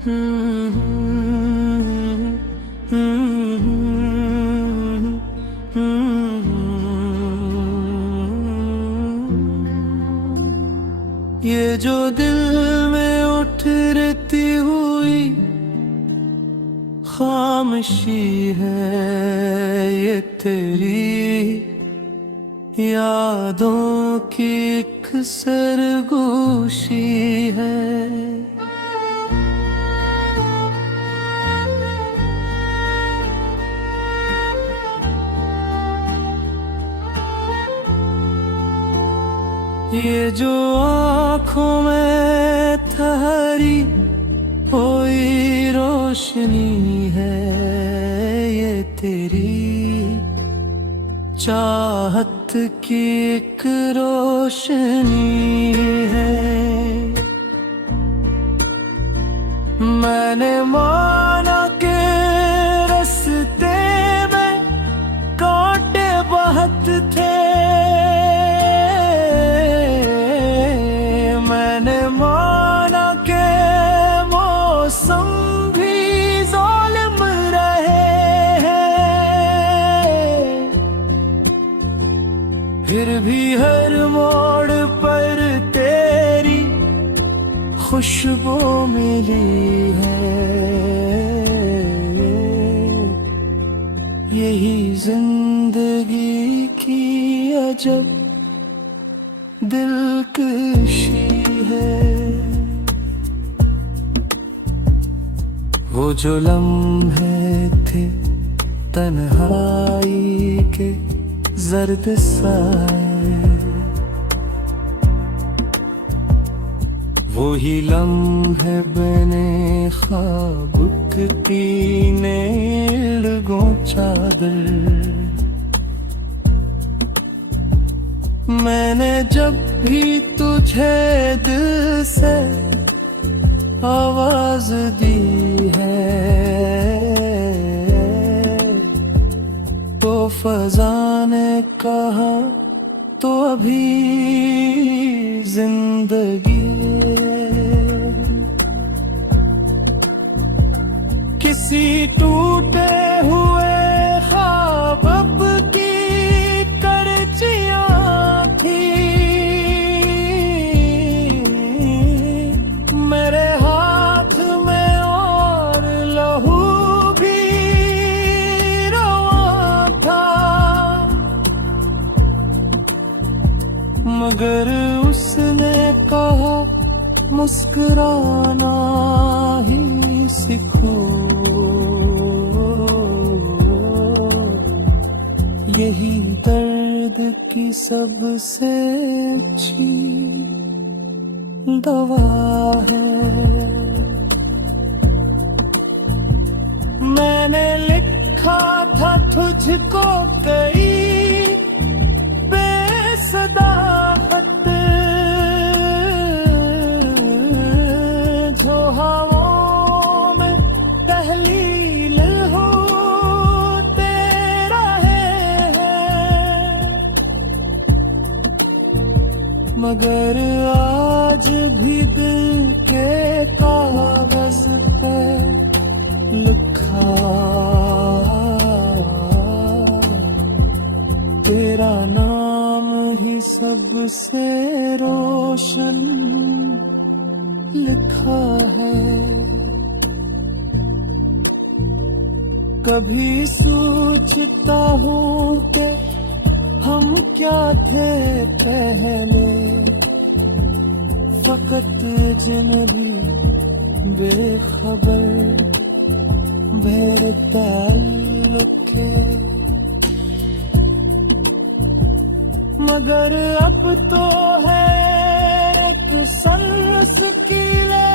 ये जो दिल में उठ रहती हुई खामोशी है, ये तेरी यादों की एक सरगोशी है। ये जो आँखों में ठहरी हुई रोशनी है, ये तेरी चाहत की एक रोशनी है। मैंने माना के रास्ते में कांटे बहुत थे, मैंने माना के मौसम भी ज़ालिम रहे हैं, फिर भी हर मोड़ पर तेरी खुशबू मिली है। यही जिंदगी की अजब दिलकशी है। वो जो लम्हे थे तन्हाई के जर्द साए, वो ही लम्हे बने ख्वाब की नेलगों चादर। मैंने जब भी तुझे दिल से आवाज दी है, तो फजा ने कहा तो अभी जिंदगी किसी टूटे हुए ख्वाब की करचियां थी, मेरे हाथ में और लहू भी रवा था, मगर उसने कहा मुस्कुराना ही सीखो, यही दर्द की सबसे अच्छी दवा है। मैंने लिखा था तुझको कई बेसदा खत, जो हवाओं में तहलील होते रहे हैं, मगर आज भी दिल के कागज पे लिखा तेरा नाम ही सबसे रोशन लिखा है। कभी सोचता हूँ कि हम क्या थे पहले, फकत अजनबी बेखबर बेताल्लुक के, मगर अब तो है एक संस की ले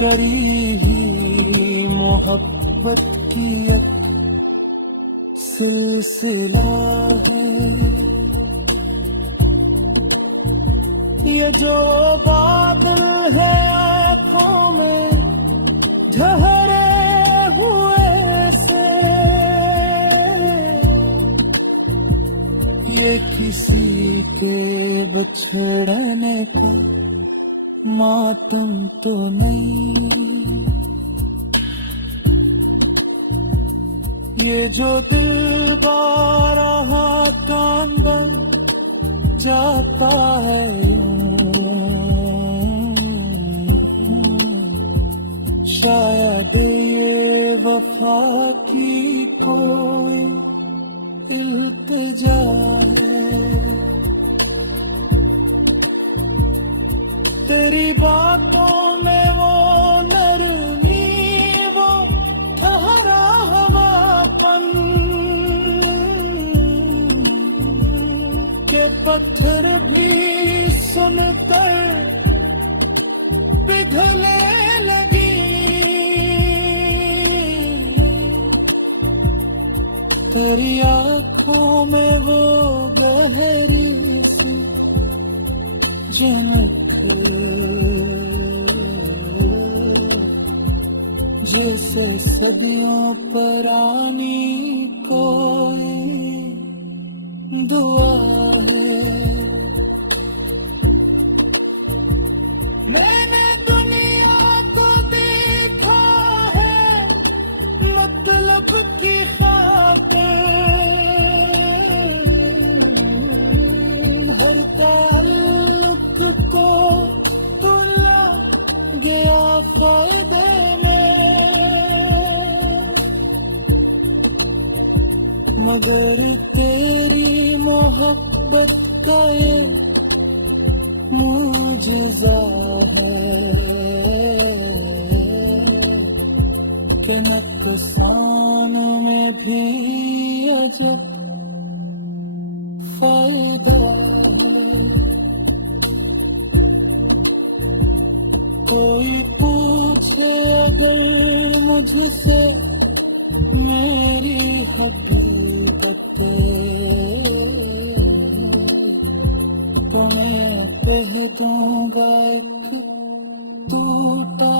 करी ही मोहब्बत की एक सिलसिला है। ये जो बादल है आँखों में झहरे हुए से, ये किसी के बछड़ने का मातम तो नहीं। ये जो दिल बारहा कान बन जाता है शायद ये वफा की कोई इल्तिजा है। तेरी बातों में वो नरमी, वो ठहरा हवापन के पत्थर भी सुनकर पिघले लगी। तेरी आँखों में वो गहरी सी चमक जैसे सदियों पुरानी कोई दुआ है। मैंने दुनिया को देखा है मतलब की खातिर, हर ताल्लुक को तुला गया फायदे मगर तेरी मोहब्बत का ये मुजज़ा है कि नुकसान में भी अजब फायदा है। कोई पूछे अगर मुझसे मेरी हकीकत तो मैं कह दूंगा एक टूटा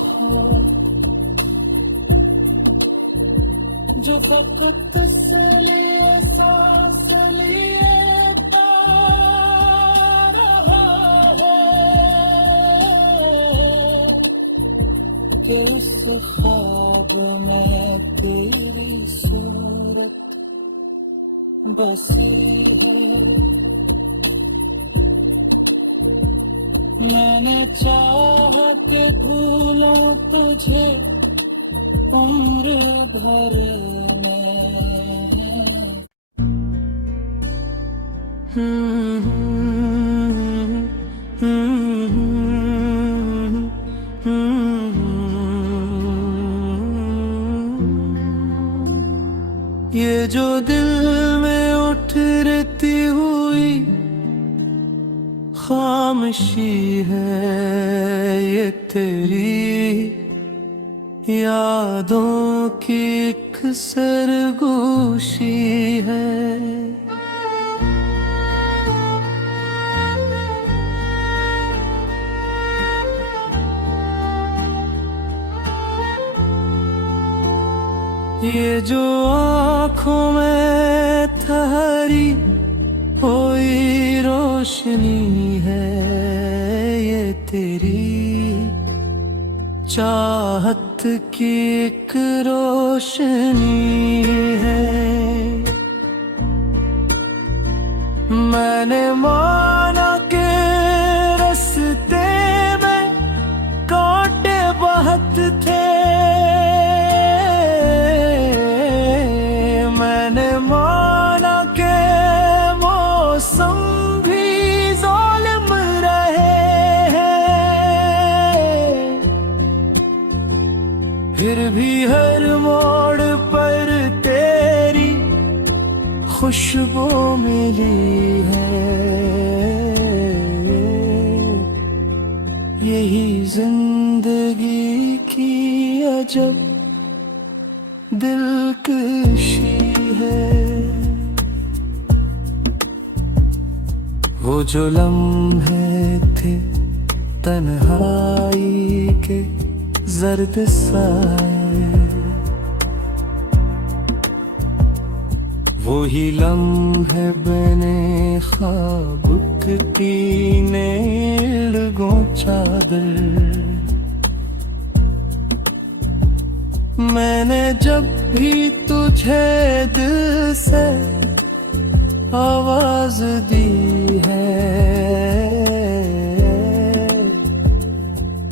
ख्वाब जो फकत इसलिए सांस लिए कि उस ख्वाब में तेरी सूरत बसी है। मैंने चाहा कि भूलूं तुझे उम्र भर में। ये जो दिल में उठ रहती हुई खामोशी है, ये तेरी यादों की एक सरगोशी है। ये जो आँखों में ठहरी हुई रोशनी है, ये तेरी चाहत की एक रोशनी है। मैंने माना के रास्ते में कांटे बहुत थे, फिर भी हर मोड़ पर तेरी खुशबू मिली है। यही जिंदगी की अजब दिलकशी है। वो जो लम्हे थे तन्हाई के जर्द साए, वही लम्हे बने ख्वाब की नेड़गों चादर। मैंने जब भी तुझे दिल से आवाज दी है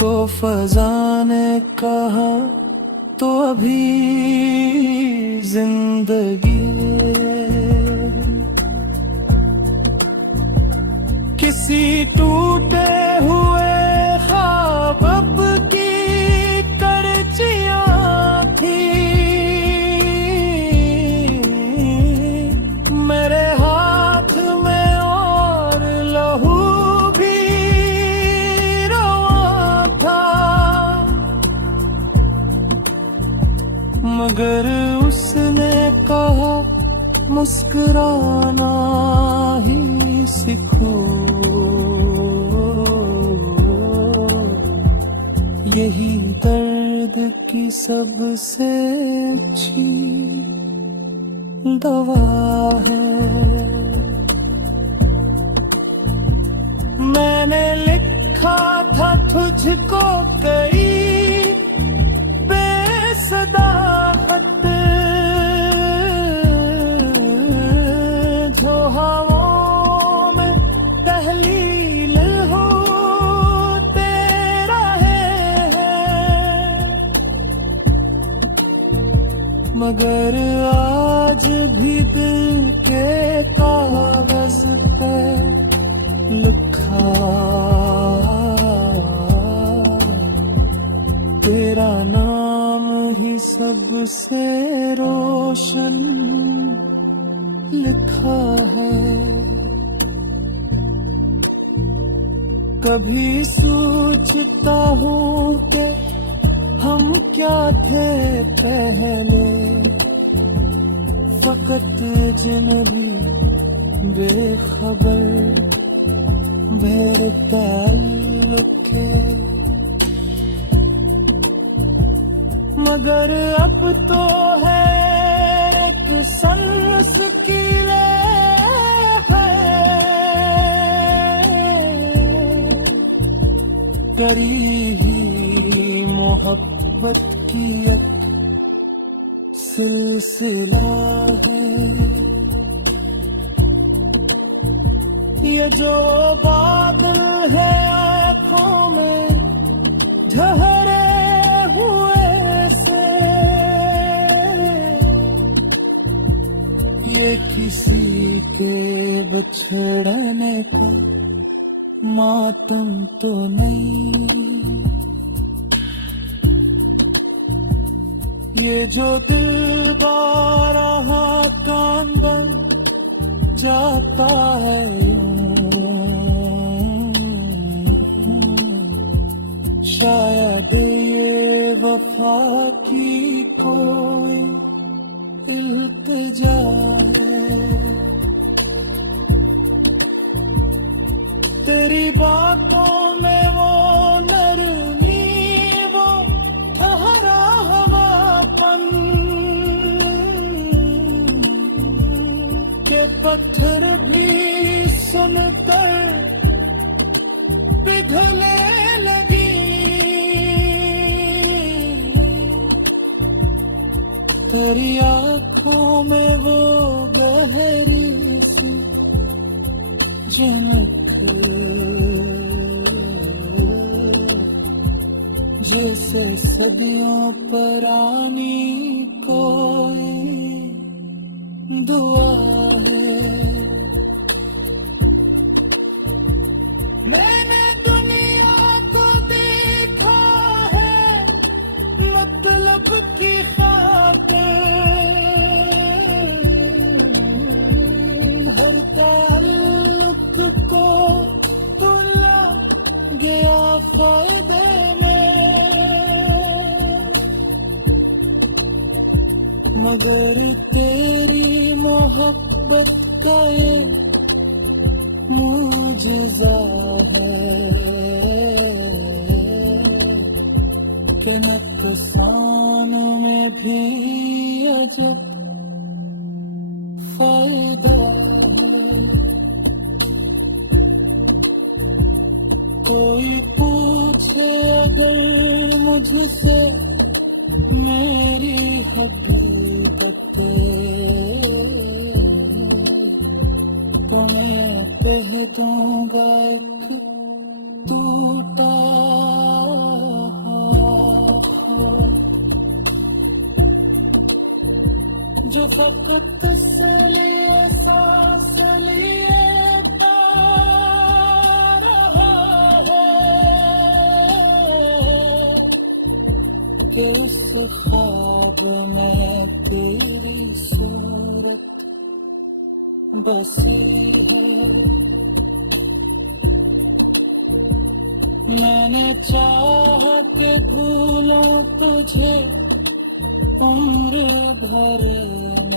तो फजा ने कहा तो अभी जिंदगी किसी टूटे हुए ख्वाब की करचियां थी। मेरे हाथ में और लहू भी रवा था, मगर उसने कहा मुस्कुराना ही सीखो। यही दर्द की सबसे अच्छी दवा है। मैंने लिखा था तुझको कई बेसदा खत, जो हवाओं में तहलील होते रहे हैं, मगर आज भी दिल के कागज पे लिखा तेरा नाम ही सबसे रोशन लिखा है। कभी सोचता हूँ कि हम क्या थे पहले, फकत जनबी बेखबर मेरे ताल्लुक के, मगर अब तो है एक संस की करी ही मोहब्बत की एक सिलसिला है। ये जो बादल है आँखों में झहरे हुए से, ये किसी के बछड़ने का मातम तो नहीं। ये जो दिल बारहा कान बन जाता है शायद ये वफा की कोई इल्तिजा है। तेरी बातों में वो नरमी, वो ठहरा हवापन के पत्थर भी सुनकर पिघले लगी। तेरी आँखों में वो गहरी सी चमक जैसे सदियों पुरानी कोई दुआ है। मैंने दुनिया को देखा है मतलब की खातिर, हर ताल्लुक को तुला गया फायदे में, मगर तेरी मोहब्बत का ये मुझजा है कि नुकसान में भी अजब फायदा है। कोई पूछे अगर मुझसे मेरी हकीकतें, तो मैं कह दूंगा एक टूटा जो फकत इसलिए सांस लिए रहा है कि उस ख्वाब में तेरी सूरत बसी है। मैंने चाहा कि भूलूं तुझे उम्र भर में।